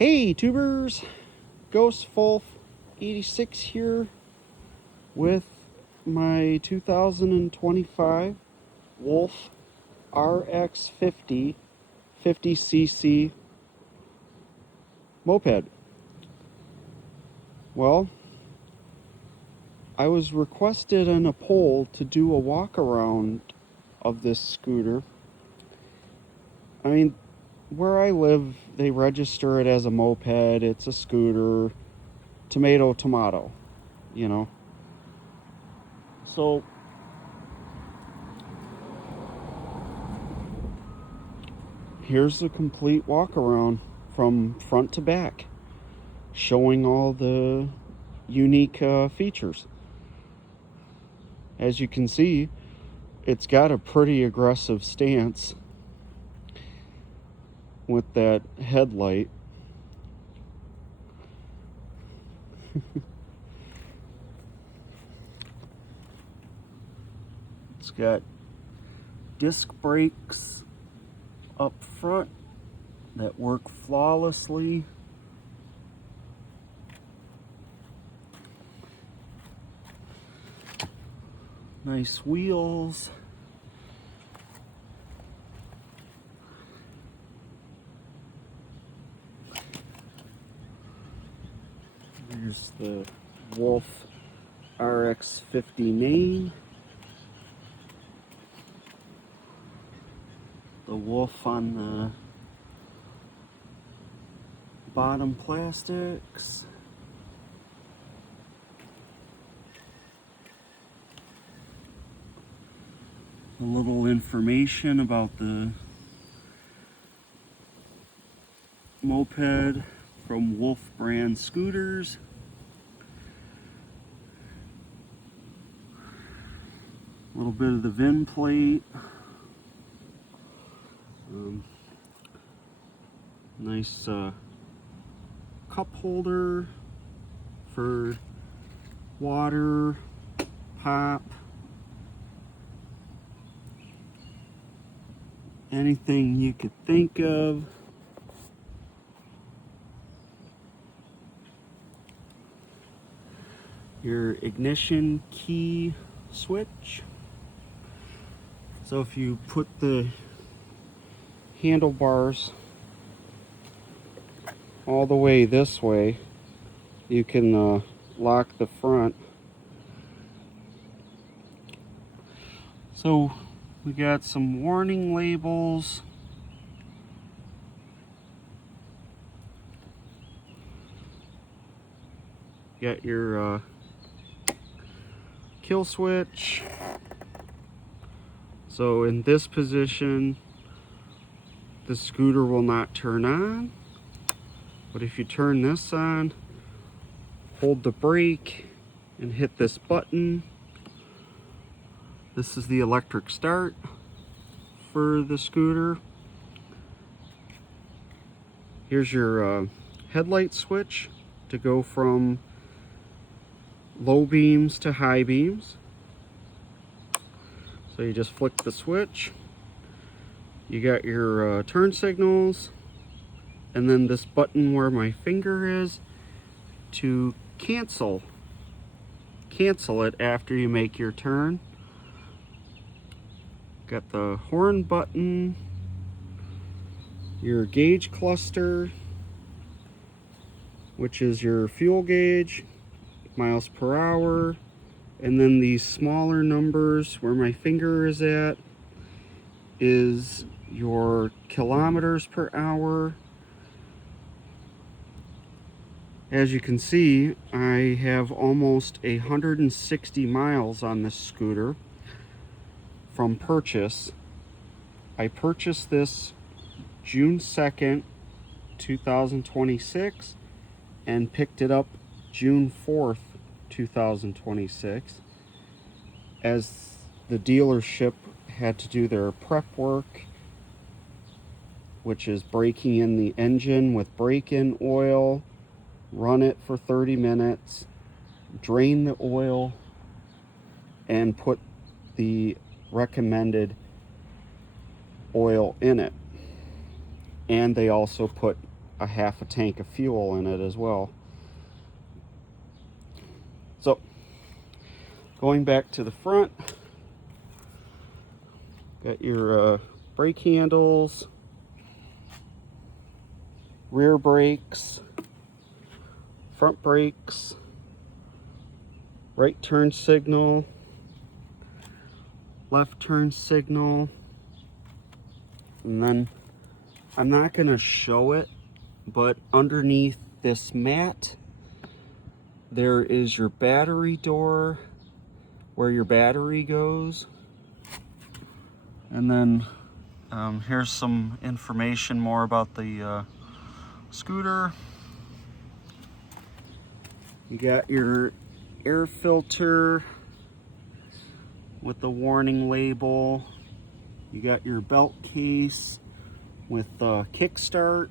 Hey tubers, Ghost Wolf 86 here with my 2025 Wolf RX-50 50cc moped. Well, I was requested in a poll to do a walk around of this scooter. I mean, where I live, they register it as a moped. It's a scooter, tomato, tomato, you know. So here's a complete walk around from front to back, showing all the unique features. As you can see, it's got a pretty aggressive stance with that headlight. It's got disc brakes up front that work flawlessly. Nice wheels. Here's the Wolf RX-50 name. The wolf on the bottom plastics. A little information about the moped from Wolf brand scooters. A little bit of the VIN plate. Nice cup holder for water, pop, anything you could think of. Your ignition key switch. So if you put the handlebars all the way this way, you can lock the front. So we got some warning labels. Got your kill switch. So in this position, the scooter will not turn on. But if you turn this on, hold the brake and hit this button. This is the electric start for the scooter. Here's your headlight switch to go from low beams to high beams. So you just flick the switch. You got your turn signals, and then this button where my finger is to cancel it after you make your turn. Got the horn button, your gauge cluster, which is your fuel gauge, miles per hour, and then these smaller numbers where my finger is at is your kilometers per hour. As you can see, I have almost 160 miles on this scooter from purchase. I purchased this June 2nd, 2026 and picked it up June 4th, 2026, as the dealership had to do their prep work, which is breaking in the engine with break-in oil, run it for 30 minutes, drain the oil, and put the recommended oil in it. And they also put a half a tank of fuel in it as well. So going back to the front, got your brake handles, rear brakes, front brakes, right turn signal, left turn signal, and then I'm not going to show it, but underneath this mat there is your battery door where your battery goes. And then here's some information more about the scooter. You got your air filter with the warning label. You got your belt case with kickstart.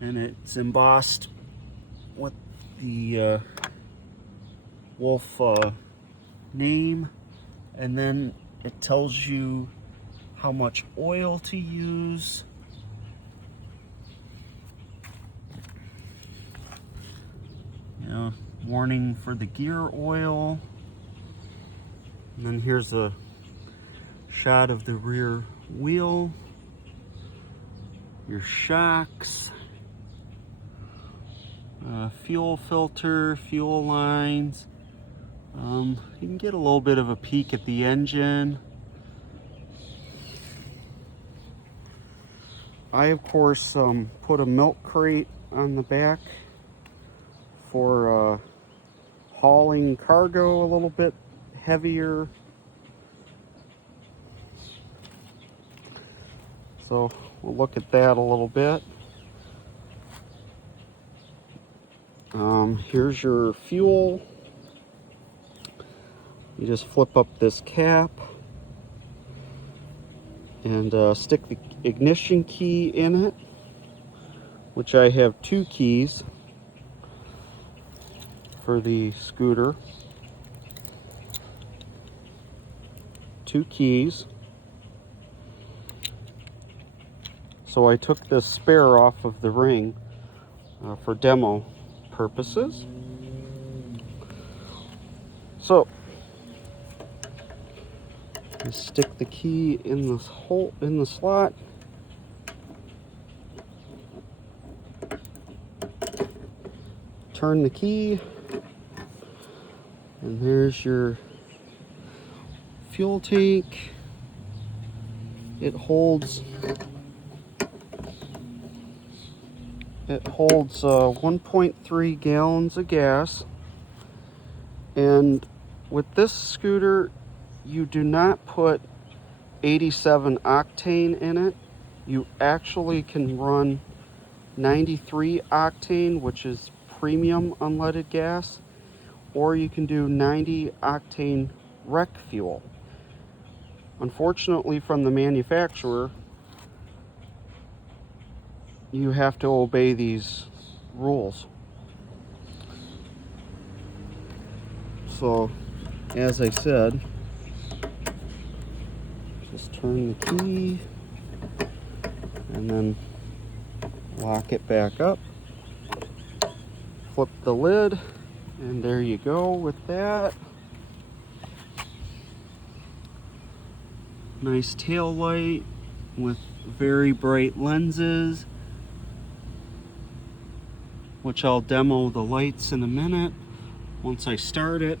And it's embossed with the Wolf name, and then it tells you how much oil to use. Warning for the gear oil. And then here's a shot of the rear wheel, your shocks, fuel filter, fuel lines. You can get a little bit of a peek at the engine. I, of course, put a milk crate on the back for hauling cargo a little bit heavier. So we'll look at that a little bit. Here's your fuel. You just flip up this cap and stick the ignition key in it, which I have 2 keys for the scooter. 2 keys. So I took the spare off of the ring for demo purposes. So just stick the key in this hole in the slot. Turn the key, and there's your fuel tank. It holds 1.3 gallons of gas, and with this scooter you do not put 87 octane in it. You actually can run 93 octane, which is premium unleaded gas, or you can do 90 octane rec fuel. Unfortunately, from the manufacturer, you have to obey these rules. So, as I said, just turn the key and then lock it back up. Flip the lid, and there you go with that. Nice tail light with very bright lenses, which I'll demo the lights in a minute once I start it.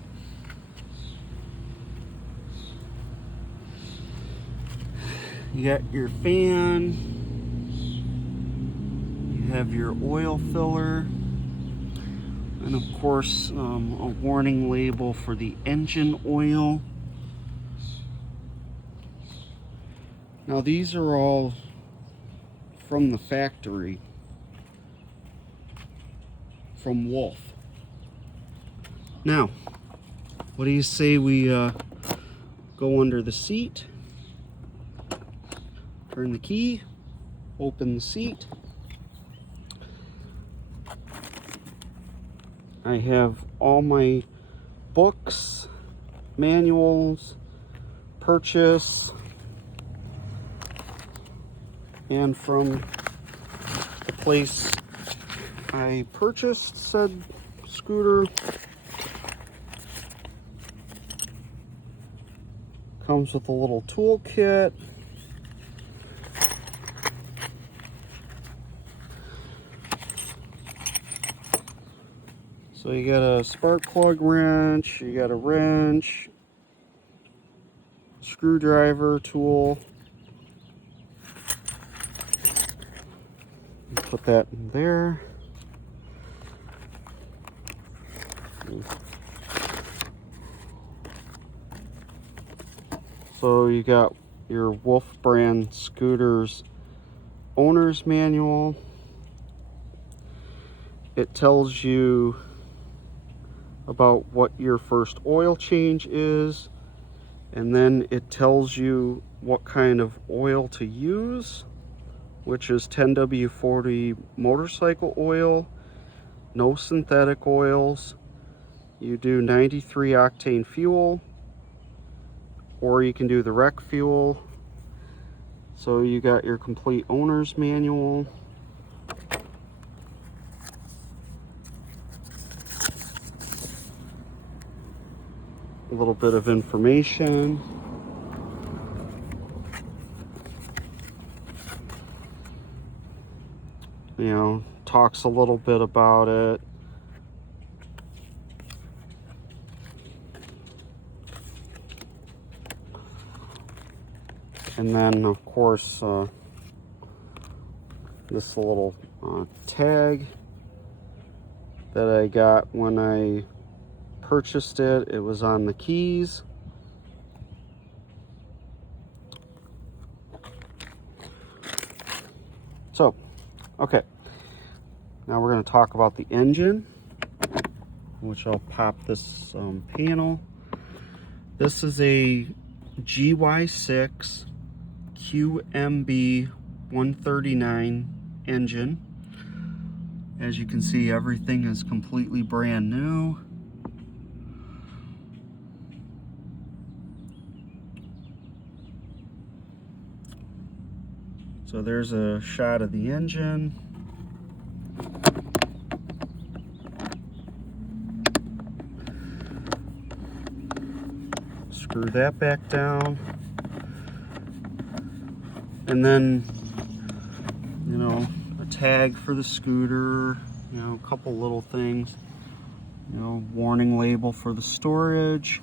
You got your fan, you have your oil filler, and of course a warning label for the engine oil. Now these are all from the factory, from Wolf. Now, what do you say we go under the seat, turn the key, open the seat. I have all my books, manuals, purchase, and from the place I purchased said scooter, comes with a little toolkit. So you got a spark plug wrench, you got a wrench, screwdriver tool. Put that in there. So you got your Wolf brand scooters owner's manual. It tells you about what your first oil change is, and then it tells you what kind of oil to use, which is 10W40 motorcycle oil, no synthetic oils. You do 93 octane fuel, or you can do the rec fuel. So you got your complete owner's manual. A little bit of information. You know, talks a little bit about it. And then, of course, this little tag that I got when I purchased it. It was on the keys. So, okay. Now we're going to talk about the engine, which I'll pop this panel. This is a GY6 QMB 139 engine. As you can see, everything is completely brand new. So there's a shot of the engine. Screw that back down. And then, you know, a tag for the scooter, you know, a couple little things, you know, warning label for the storage.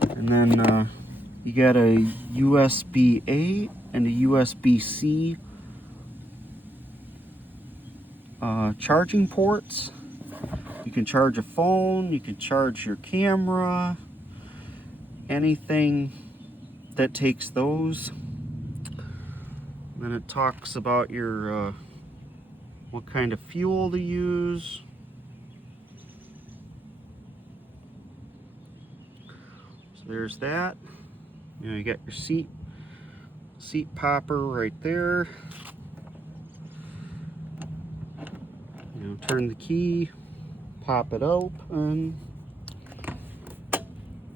And then you got a USB-A and a USB-C charging ports. You can charge a phone, you can charge your camera, anything that takes those. Then it talks about your what kind of fuel to use. So there's that. You know, you got your seat popper right there. You know, turn the key, pop it open.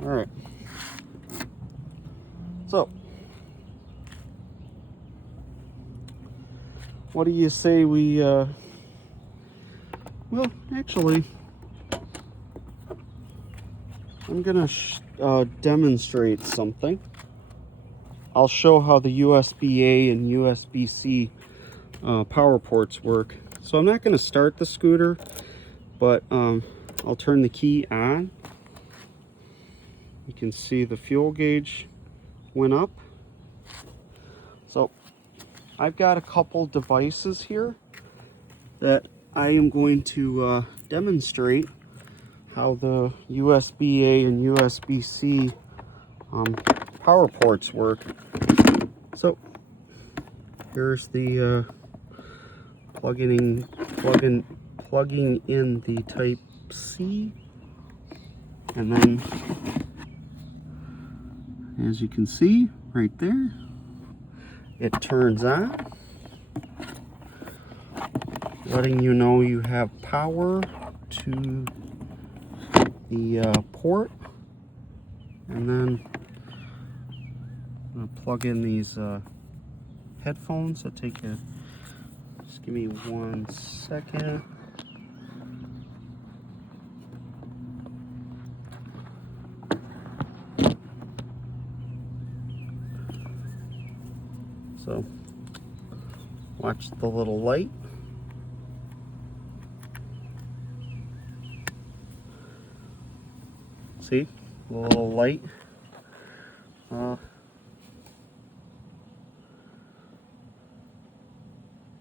All right. So, what do you say we, well, actually, I'm gonna demonstrate something. I'll show how the USB-A and USB-C power ports work. So I'm not gonna start the scooter, but I'll turn the key on. You can see the fuel gauge went up. So I've got a couple devices here that I am going to demonstrate how the USB-A and USB-C power ports work. So here's the plugging in the Type C, and then as you can see right there, it turns on, letting you know you have power to the port. And then I'm gonna plug in these headphones that take you. Just give me 1 second. So watch the little light. See, the little light.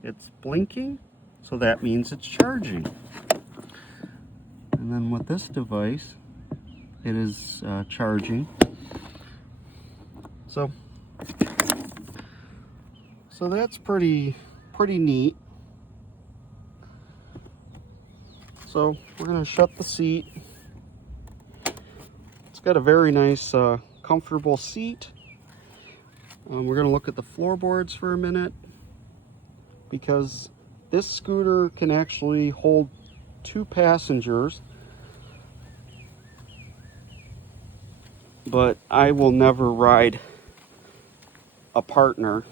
It's blinking, so that means it's charging. And then with this device, it is charging. So that's pretty neat. So we're gonna shut the seat. It's got a very nice, comfortable seat. We're gonna look at the floorboards for a minute, because this scooter can actually hold 2 passengers, but I will never ride a partner,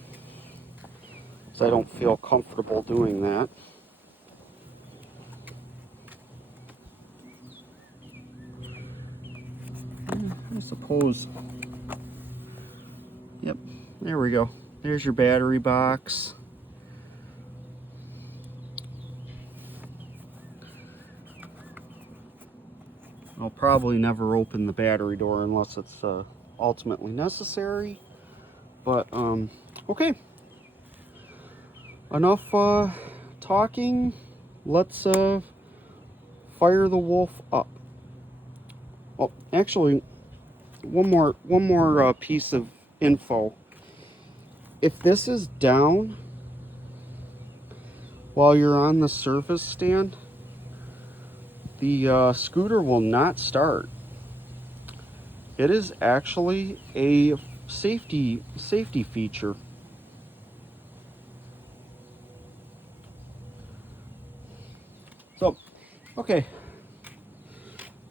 so I don't feel comfortable doing that. I suppose, yep, there we go. There's your battery box. I'll probably never open the battery door unless it's ultimately necessary. But, okay. Enough talking. Let's fire the Wolf up. Oh, actually, one more piece of info. If this is down while you're on the surface stand, the scooter will not start. It is actually a safety feature. So, okay,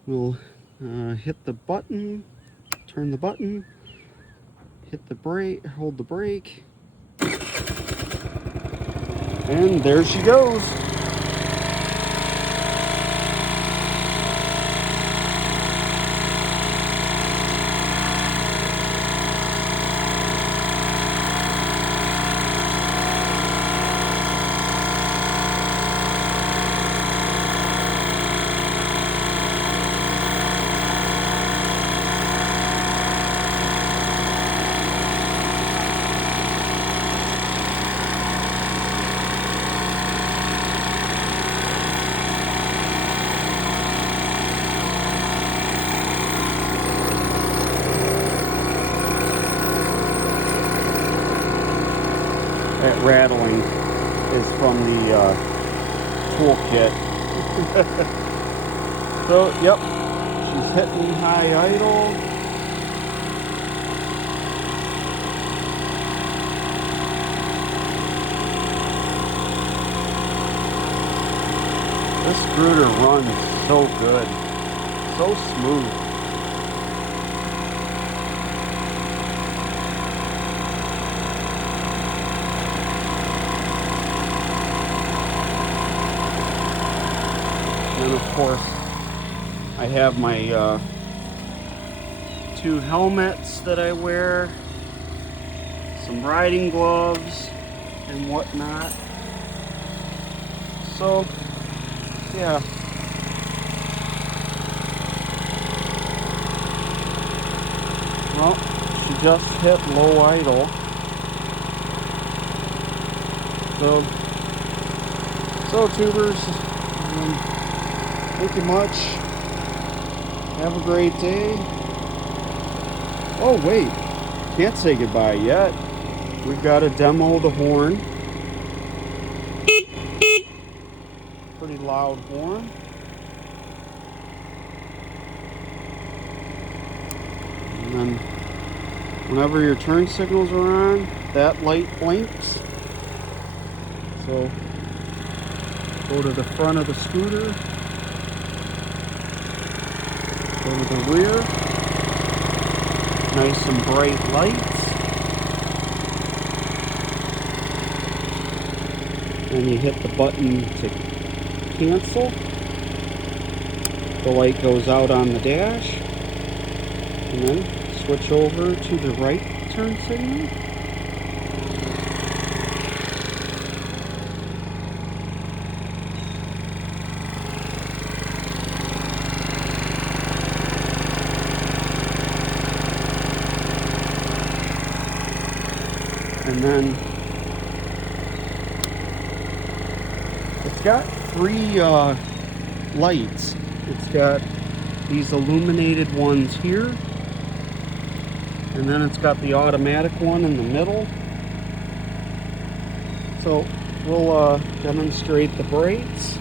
we'll hit the button, turn the button, hit the brake, hold the brake, and there she goes. That rattling is from the toolkit. So, yep, she's hitting high idle. This scooter runs so good, so smooth. And of course, I have my 2 helmets that I wear, some riding gloves and whatnot. So, yeah. Well, she just hit low idle. So tubers, thank you much. Have a great day. Oh wait, can't say goodbye yet. We've got to demo the horn. Pretty loud horn. And then whenever your turn signals are on, that light blinks. So go to the front of the scooter, go to the rear. nice and bright lights. Then you hit the button to cancel. The light goes out on the dash. And then switch over to the right turn signal. And then it's got three lights. It's got these illuminated ones here, and then it's got the automatic one in the middle. So we'll demonstrate the brakes.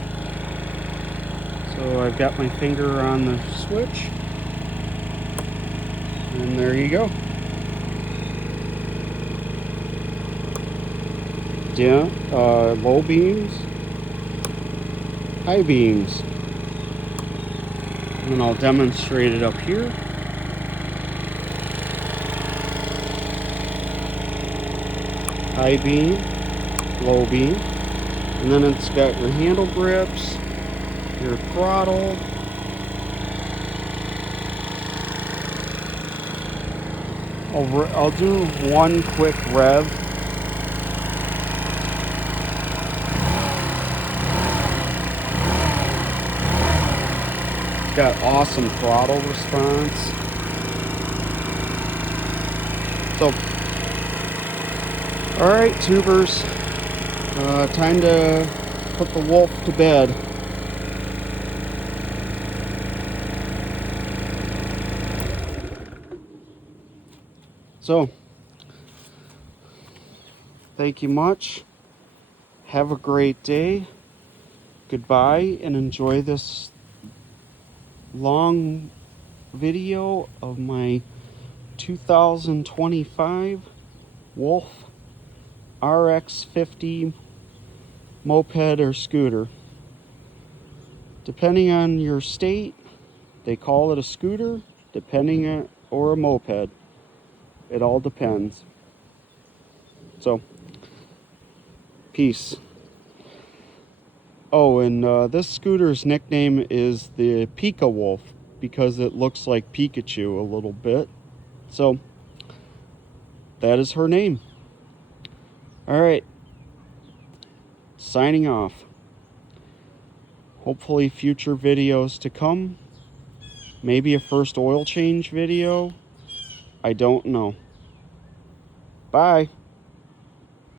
So I've got my finger on the switch, and there you go. Yeah, low beams, high beams. And I'll demonstrate it up here. High beam, low beam. And then it's got your handle grips, your throttle. I'll do one quick rev. Got awesome throttle response. So, all right, tubers, time to put the wolf to bed. So, thank you much. Have a great day. Goodbye, and enjoy this long video of my 2025 Wolf RX-50 moped or scooter. Depending on your state, they call it a scooter, or a moped. It all depends. So, peace. Oh, and this scooter's nickname is the Pika Wolf because it looks like Pikachu a little bit. So, that is her name. Alright. Signing off. Hopefully future videos to come. Maybe a first oil change video. I don't know. Bye.